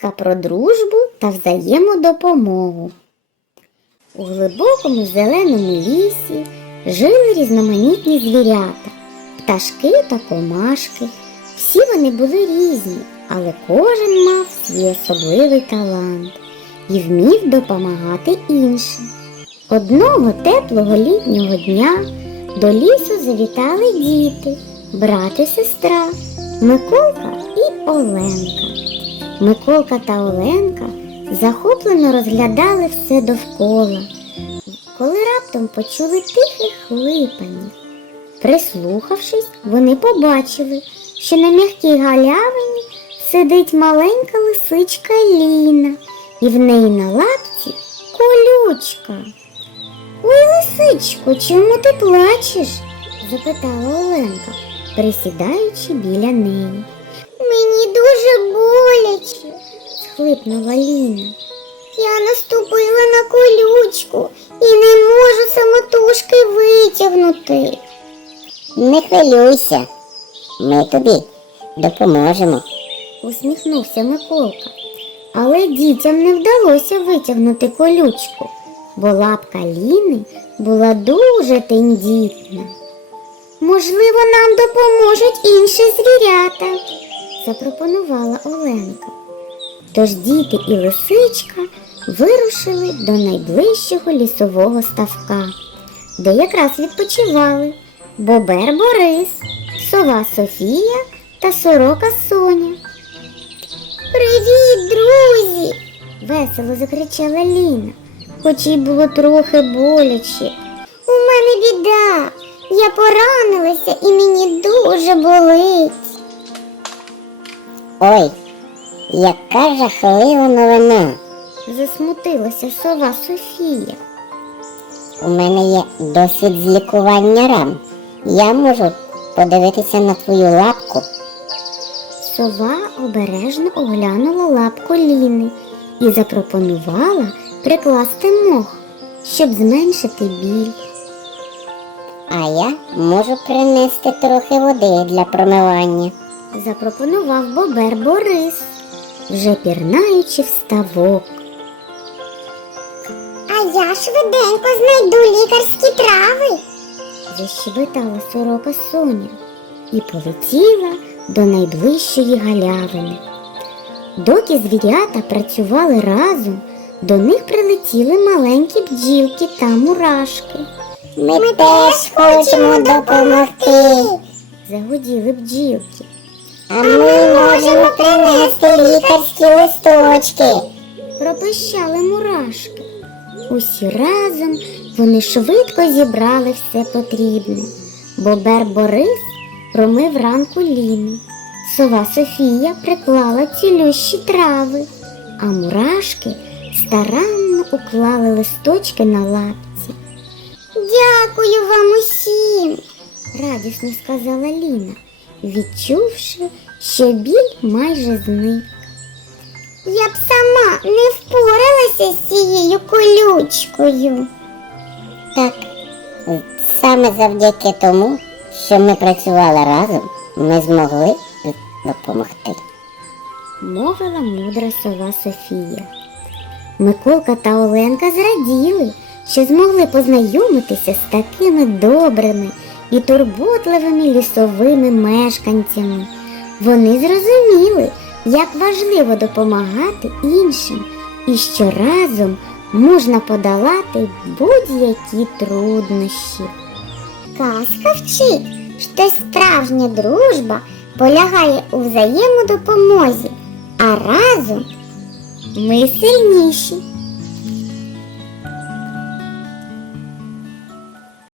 Казка про дружбу та взаємодопомогу. У глибокому зеленому лісі жили різноманітні звірята, пташки та комашки. Всі вони були різні, але кожен мав свій особливий талант і вмів допомагати іншим. Одного теплого літнього дня до лісу завітали діти, брат і сестра, Миколка і Оленка. Миколка та Оленка захоплено розглядали все довкола, коли раптом почули тихе хлипання. Прислухавшись, вони побачили, що на м'якій галявині сидить маленька лисичка Ліна, і в неї на лапці колючка. Ой, лисичко, чому ти плачеш? запитала Оленка, присідаючи біля неї. Мені дуже боляче, схлипнула Ліна. Я наступила на колючку і не можу самотужки витягнути. Не хвилюйся, ми тобі допоможемо. усміхнувся Миколка. Але дітям не вдалося витягнути колючку, бо лапка Ліни була дуже тендітна. Можливо, нам допоможуть інші звірята, запропонувала Оленка. Тож діти і лисичка вирушили до найближчого лісового ставка, де якраз відпочивали бобер Борис, сова Софія та сорока Соня. Привіт, друзі! весело закричала Ліна, хоч їй було трохи боляче. У мене біда. Я поранилася і мені дуже болить. Ой, яка жахлива новина. Засмутилася сова Софія. У мене є досвід з лікування ран. Я можу подивитися на твою лапку. Сова обережно оглянула лапку Ліни і запропонувала прикласти мох, щоб зменшити біль. А я можу принести трохи води для промивання. Запропонував бобер Борис, вже пірнаючи в ставок. А я швиденько знайду лікарські трави. Защебетала сорока Соня і полетіла до найближчої галявини. Доки звірята працювали разом, до них прилетіли маленькі бджілки та мурашки. Ми, теж хочемо допомогти. Загуділи бджілки. А ми можемо принести лікарські листочки. пропищали мурашки. Усі разом вони швидко зібрали все потрібне. Бобер Борис промив ранку Ліни. Сова Софія приклала цілющі трави, а мурашки старанно уклали листочки на лапці. Дякую вам усім. Радісно сказала Ліна, відчувши, що біль майже зник. Я б сама не впоралася з цією колючкою. Так, саме завдяки тому, що ми працювали разом, ми змогли допомогти. мовила мудра сова Софія. Миколка та Оленка зраділи, що змогли познайомитися з такими добрими і турботливими лісовими мешканцями. Вони зрозуміли, як важливо допомагати іншим і що разом можна подолати будь-які труднощі. Казка вчить, що справжня дружба полягає у взаємодопомозі, а разом Ми сильніші.